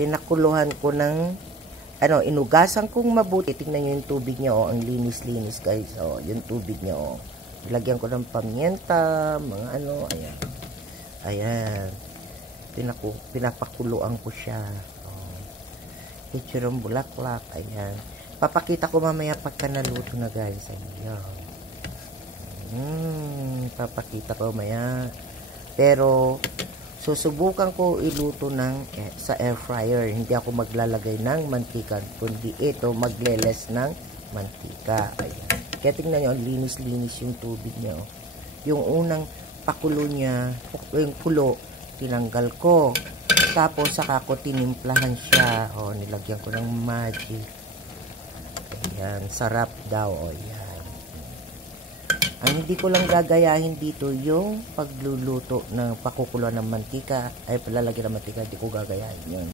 pinakuluhan ko ng, inugasan kong mabuti. Tingnan nyo yung tubig niya, oh. Ang linis-linis, guys. Oh, yung tubig niya, oh. Ilagyan ko ng pamienta, mga ayan. Ayan. Pinapakuluan ko siya. Oh. Hitsura ng bulaklak, ayan. Papakita ko mamaya pagka naluto na, guys. Ayan. Papakita ko mamaya. Pero, susubukan ko iluto sa air fryer. Hindi ako maglalagay ng mantika, kundi ito magleles ng mantika. Ayan. Kaya tingnan nyo, linis-linis yung tubig niya. Oh. Yung unang pakulo niya, yung kulo, tinanggal ko. Tapos, saka ko tinimplahan siya. Oh, nilagyan ko ng magic. Ayan, sarap daw. Oh, ayan. Ang hindi ko lang gagayahin dito yung pagluluto ng pakukulo ng mantika, ay palalagyan ng mantika, hindi ko gagayahin yun.